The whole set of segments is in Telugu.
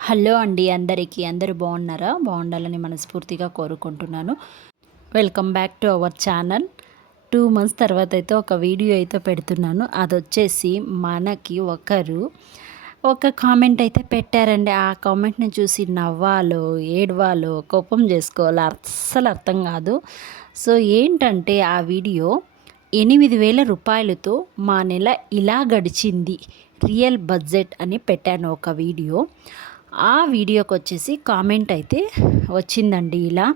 హలో అండి అందరికీ. అందరూ బాగున్నారా? బాగుండాలని మనస్ఫూర్తిగా కోరుకుంటున్నాను. Welcome back to our channel. 2 months తర్వాత అయితే ఒక వీడియో అయితే పెడుతున్నాను. అదొచ్చేసి మనకి ఒక కామెంట్ అయితే పెట్టారండి. ఆ కామెంట్‌ని చూసి నవ్వాలో, ఏడవాలో, కోపం చేసుకోవాలో అస్సలు అర్థం కాదు. సో ఏంటంటే ఆ వీడియో 8,000 రూపాయలతో మా నెల ఇలా గడిచింది. రియల్ బడ్జెట్ అని పెట్టాను ఒక వీడియో. ఆ వీడియోకి వచ్చేసి కామెంట్ అయితే వచ్చిందండి ఇలా,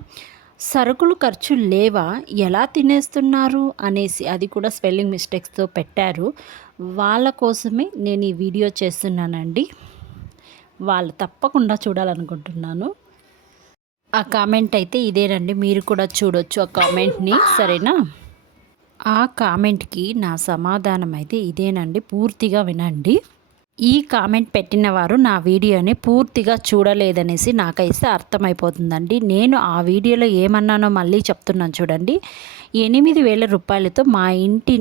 సరుకులు ఖర్చు లేవా, ఎలా తినేస్తున్నారు అనేసి, అది కూడా స్పెల్లింగ్ మిస్టేక్స్తో పెట్టారు. వాళ్ళ కోసమే నేను ఈ వీడియో చేస్తున్నానండి. వాళ్ళు తప్పకుండా చూడాలనుకుంటున్నాను. ఆ కామెంట్ అయితే ఇదేనండి, మీరు కూడా చూడొచ్చు ఆ కామెంట్ని, సరేనా? ఆ కామెంట్కి నా సమాధానం అయితే ఇదేనండి, పూర్తిగా వినండి. ఈ కామెంట్ పెట్టిన వారు నా వీడియోని పూర్తిగా చూడలేదనేసి నాకైతే అర్థమైపోతుందండి. నేను ఆ వీడియోలో ఏమన్నానో మళ్ళీ చెప్తున్నాను చూడండి. 8,000 రూపాయలతో మా ఇంటి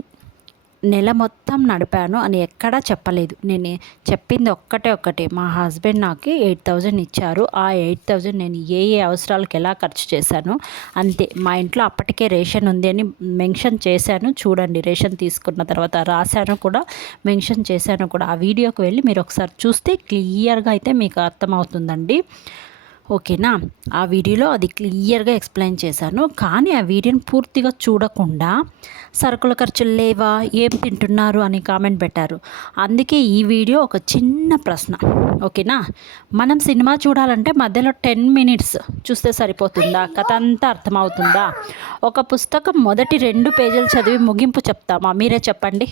నెల మొత్తం నడిపాను అని ఎక్కడా చెప్పలేదు. నేను చెప్పింది ఒక్కటే, మా హస్బెండ్ నాకు 8,000 ఇచ్చారు. ఆ 8,000 నేను ఏ అవసరాలకు ఎలా ఖర్చు చేశాను అంతే. మా ఇంట్లో అప్పటికే రేషన్ ఉంది అని మెన్షన్ చేశాను చూడండి. రేషన్ తీసుకున్న తర్వాత రాశాను కూడా, మెన్షన్ చేశాను కూడా. ఆ వీడియోకి వెళ్ళి మీరు ఒకసారి చూస్తే క్లియర్గా అయితే మీకు అర్థమవుతుందండి. ఓకేనా? ఆ వీడియోలో అది క్లియర్గా ఎక్స్ప్లెయిన్ చేశాను. కానీ ఆ వీడియోని పూర్తిగా చూడకుండా సరుకుల ఖర్చులు లేవా, ఏం తింటున్నారు అని కామెంట్ పెట్టారు. అందుకే ఈ వీడియో ఒక చిన్న ప్రశ్న. ఓకేనా? మనం సినిమా చూడాలంటే మధ్యలో 10 మినిట్స్ చూస్తే సరిపోతుందా? కథ అంతా అర్థమవుతుందా? ఒక పుస్తకం మొదటి 2 పేజీలు చదివి ముగింపు చెప్తామా? మీరే చెప్పండి.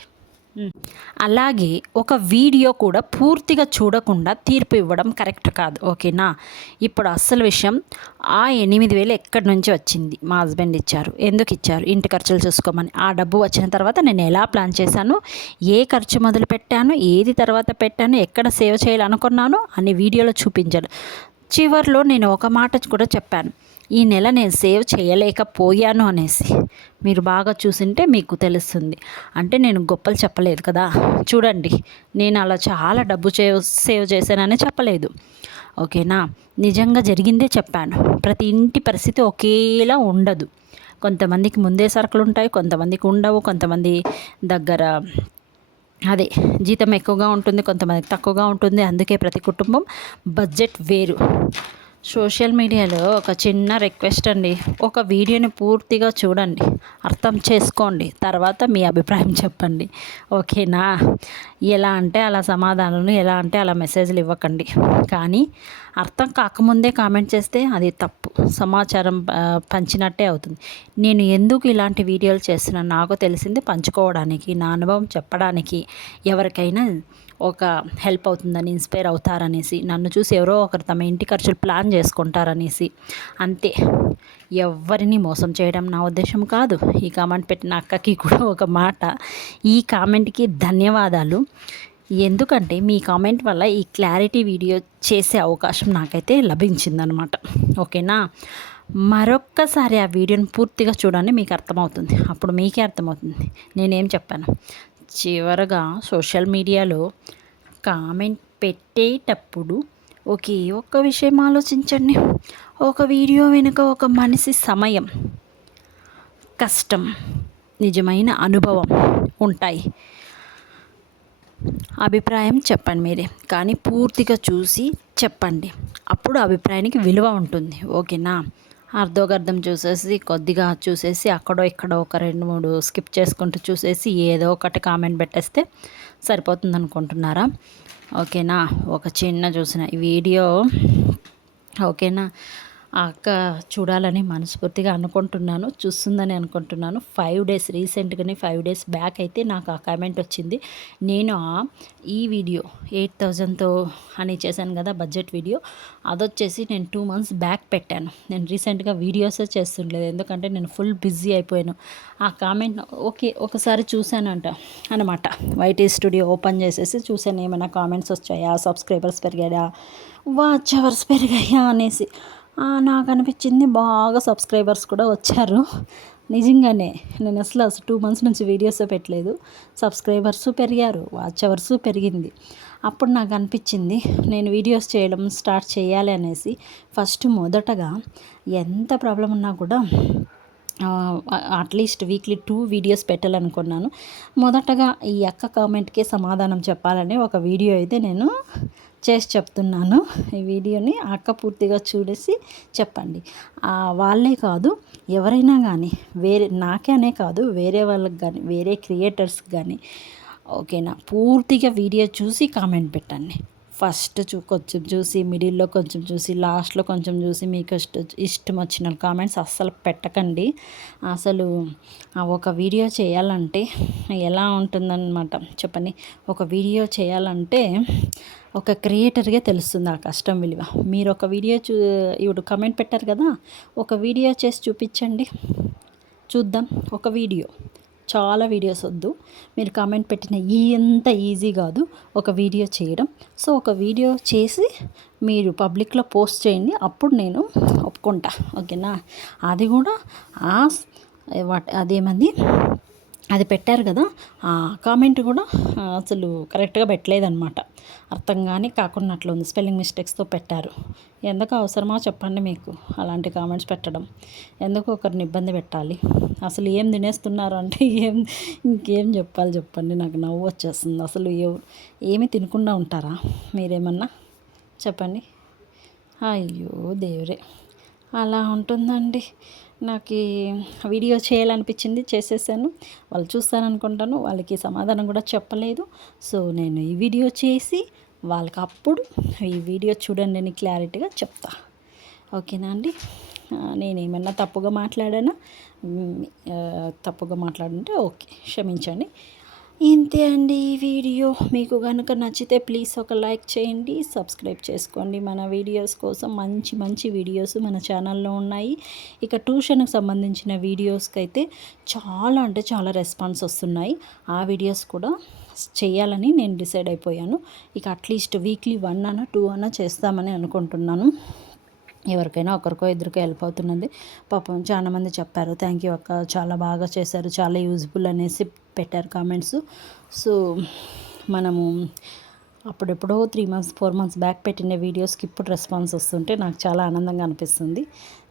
అలాగే ఒక వీడియో కూడా పూర్తిగా చూడకుండా తీర్పు ఇవ్వడం కరెక్ట్ కాదు. ఓకేనా? ఇప్పుడు అసలు విషయం, ఆ 8,000 ఎక్కడి నుంచి వచ్చింది? మా హస్బెండ్ ఇచ్చారు. ఎందుకు ఇచ్చారు? ఇంటి ఖర్చులు చూసుకోమని. ఆ డబ్బు వచ్చిన తర్వాత నేను ఎలా ప్లాన్ చేశాను, ఏ ఖర్చు మొదలు పెట్టాను, ఏది తర్వాత పెట్టాను, ఎక్కడ సేవ్ చేయాలనుకున్నాను అని వీడియోలో చూపించాను. చివరిలో నేను ఒక మాట కూడా చెప్పాను, ఈ నెల నేను సేవ్ చేయలేకపోయాను అనేసి. మీరు బాగా చూసింటే మీకు తెలుస్తుంది. అంటే నేను గొప్పలు చెప్పలేదు కదా. చూడండి, నేను అలా చాలా డబ్బు సేవ్ చేశానని చెప్పలేదు. ఓకేనా? నిజంగా జరిగిందే చెప్పాను. ప్రతి ఇంటి పరిస్థితి ఒకేలా ఉండదు. కొంతమందికి ముందే సరుకులు ఉంటాయి, కొంతమందికి ఉండవు, కొంతమంది దగ్గర అదే జీతం ఎక్కువగా ఉంటుంది, కొంతమందికి తక్కువగా ఉంటుంది. అందుకే ప్రతి కుటుంబం బడ్జెట్ వేరు. సోషల్ మీడియాలో ఒక చిన్న రిక్వెస్ట్ అండి, ఒక వీడియోని పూర్తిగా చూడండి, అర్థం చేసుకోండి, తర్వాత మీ అభిప్రాయం చెప్పండి. ఓకేనా? ఎలా అంటే అలా సమాధానాలు, ఎలా అంటే అలా మెసేజ్లు ఇవ్వకండి. కానీ అర్థం కాకముందే కామెంట్ చేస్తే అది తప్పు, సమాచారం పంచినట్టే అవుతుంది. నేను ఎందుకు ఇలాంటి వీడియోలు చేస్తున్నాను? నాకు తెలిసింది పంచుకోవడానికి, నా అనుభవం చెప్పడానికి, ఎవరికైనా ఒక హెల్ప్ అవుతుందని, ఇన్స్పైర్ అవుతారనేసి, నన్ను చూసి ఎవరో ఒకరు తమ ఇంటి ఖర్చులు ప్లాన్ చేసుకుంటారనేసి, అంతే. ఎవరిని మోసం చేయడం నా ఉద్దేశం కాదు. ఈ కామెంట్ పెట్టిన అక్కకి కూడా ఒక మాట, ఈ కామెంట్కి ధన్యవాదాలు. ఎందుకంటే మీ కామెంట్ వల్ల ఈ క్లారిటీ వీడియో చేసే అవకాశం నాకైతే లభించిందనమాట. ఓకేనా? మరొక్కసారి ఆ వీడియోని పూర్తిగా చూడండి, మీకు అర్థమవుతుంది. అప్పుడు మీకే అర్థమవుతుంది నేనేం చెప్పాను. చివరగా సోషల్ మీడియాలో కామెంట్ పెట్టేటప్పుడు ఒకే ఒక్క విషయం ఆలోచించండి. ఒక వీడియో వెనుక ఒక మనిషి సమయం, కష్టం, నిజమైన అనుభవం ఉంటాయి. అభిప్రాయం చెప్పండి మీరే, కానీ పూర్తిగా చూసి చెప్పండి. అప్పుడు అభిప్రాయానికి విలువ ఉంటుంది. ఓకేనా? అర్థం చూసేసి, కొద్దిగా చూసేసి, అక్కడో ఇక్కడో ఒక 2, 3 స్కిప్ చేసుకుంటూ చూసేసి ఏదో ఒకటి కామెంట్ పెట్టేస్తే సరిపోతుంది అనుకుంటున్నారా? ఓకేనా? ఒక చిన్న చూసిన ఈ వీడియో, ఓకేనా, ఆ అక్క చూడాలని మనస్ఫూర్తిగా అనుకుంటున్నాను, చూస్తుందని అనుకుంటున్నాను. 5 డేస్ రీసెంట్గానే 5 డేస్ బ్యాక్ అయితే నాకు ఆ కామెంట్ వచ్చింది. నేను ఈ వీడియో 8,000తో అని చేశాను కదా బడ్జెట్ వీడియో, అదొచ్చేసి నేను 2 మంత్స్ బ్యాక్ పెట్టాను. నేను రీసెంట్గా వీడియోసే చేస్తుండలేదు, ఎందుకంటే నేను ఫుల్ బిజీ అయిపోయాను. ఆ కామెంట్ ఒకసారి చూశానంట అనమాట. వైటీ స్టూడియో ఓపెన్ చేసేసి చూశాను, ఏమైనా కామెంట్స్ వచ్చాయా, సబ్స్క్రైబర్స్ పెరిగాయా, వాచ్ అవర్స్ పెరిగాయా అనేసి. నాకు అనిపించింది బాగా సబ్స్క్రైబర్స్ కూడా వచ్చారు. నిజంగానే నేను అసలు 2 మంత్స్ నుంచి వీడియోసే పెట్టలేదు. సబ్స్క్రైబర్స్ పెరిగారు, వాచ్ అవర్స్ పెరిగింది. అప్పుడు నాకు అనిపించింది నేను వీడియోస్ చేయడం స్టార్ట్ చేయాలి అనేసి. మొదటగా ఎంత ప్రాబ్లం ఉన్నా కూడా అట్లీస్ట్ వీక్లీ 2 వీడియోస్ పెట్టాలనుకున్నాను. మొదటగా ఈ అక్క కామెంట్‌కే సమాధానం చెప్పాలని ఒక వీడియో అయితే నేను చేసి చెప్తున్నాను. ఈ వీడియోని ఆ అక్క పూర్తిగా చూడేసి చెప్పండి. వాళ్ళే కాదు, ఎవరైనా కానీ, నాకే అనే కాదు, వేరే వాళ్ళకి కానీ, వేరే క్రియేటర్స్కి కానీ ఓకేనా, పూర్తిగా వీడియో చూసి కామెంట్ పెట్టండి. ఫస్ట్ కొంచెం చూసి, మిడిల్‌లో కొంచెం చూసి, లాస్ట్‌లో కొంచెం చూసి, మీకు ఇష్టం వచ్చిన కామెంట్స్ అస్సలు పెట్టకండి. అసలు ఒక వీడియో చేయాలంటే ఎలా ఉంటుందన్నమాట చెప్పండి. ఒక వీడియో చేయాలంటే ఒక క్రియేటర్‌గే తెలుస్తుంది ఆ కష్టం విలువ. మీరు ఒక వీడియో ఇప్పుడు కామెంట్ పెట్టారు కదా, ఒక వీడియో చేసి చూపించండి చూద్దాం. ఒక వీడియో, చాలా వీడియోస్ వద్దు. మీరు కామెంట్ పెట్టిన ఎంత ఈజీ కాదు ఒక వీడియో చేయడం. సో ఒక వీడియో చేసి మీరు పబ్లిక్లో పోస్ట్ చేయండి, అప్పుడు నేను ఒప్పుకుంటా. ఓకేనా. అది కూడా అదేమంది అది పెట్టారు కదా, ఆ కామెంట్ కూడా అసలు కరెక్ట్గా పెట్టలేదన్నమాట. అర్థం కానీ కాకున్నట్లుంది, స్పెల్లింగ్ మిస్టేక్స్తో పెట్టారు. ఎందుకు అవసరమా చెప్పండి మీకు అలాంటి కామెంట్స్ పెట్టడం? ఎందుకు ఒకరిని ఇబ్బంది పెట్టాలి? అసలు ఏం తినేస్తున్నారు అంటే ఇంకేం చెప్పాలి చెప్పండి. నాకు నవ్వు వచ్చేస్తుంది. అసలు ఏమి తినకుండా ఉంటారా మీరేమన్నా చెప్పండి. అయ్యో దేవుడే, అలా ఉంటుందండి. నాకు వీడియో చేయాలనిపించింది, చేసేసాను. వాళ్ళు చూస్తారనుకుంటాను, వాళ్ళకి సమాధానం కూడా చెప్పలేదు. సో నేను ఈ వీడియో చేసి వాళ్ళకి అప్పుడు ఈ వీడియో చూడండి అని క్లారిటీగా చెప్తా. ఓకేనా అండి. నేనేమన్నా తప్పుగా మాట్లాడానా? తప్పుగా మాట్లాడుంటే ఓకే, క్షమించండి. ఇంతే అండి ఈ వీడియో. మీకు కనుక నచ్చితే ప్లీజ్ ఒక లైక్ చేయండి, సబ్స్క్రైబ్ చేసుకోండి. మన వీడియోస్ కోసం మంచి మంచి వీడియోస్ మన ఛానల్లో ఉన్నాయి. ఇక ట్యూషన్కి సంబంధించిన వీడియోస్కి అయితే చాలా అంటే చాలా రెస్పాన్స్ వస్తున్నాయి. ఆ వీడియోస్ కూడా చేయాలని నేను డిసైడ్ అయిపోయాను. ఇక అట్లీస్ట్ వీక్లీ 1 అన్న 2 అన్న చేస్తామని అనుకుంటున్నాను. ఎవరికైనా ఒకరికో ఇద్దరికో హెల్ప్ అవుతున్నది. పాపం చాలామంది చెప్పారు, థ్యాంక్ యూ అక్క, చాలా బాగా చేశారు, చాలా యూజ్ఫుల్ అనేసి పెట్టారు కామెంట్స్. సో మనము అప్పుడెప్పుడో 3 మంత్స్ 4 మంత్స్ బ్యాక్ పెట్టిన వీడియోస్కి ఇప్పుడు రెస్పాన్స్ వస్తుంటే నాకు చాలా ఆనందంగా అనిపిస్తుంది.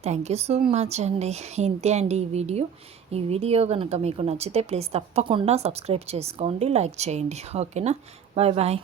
థ్యాంక్ యూ సో మచ్ అండి. ఇంతే అండి ఈ వీడియో కనుక మీకు నచ్చితే ప్లీజ్ తప్పకుండా సబ్స్క్రైబ్ చేసుకోండి, లైక్ చేయండి. ఓకేనా. Bye bye.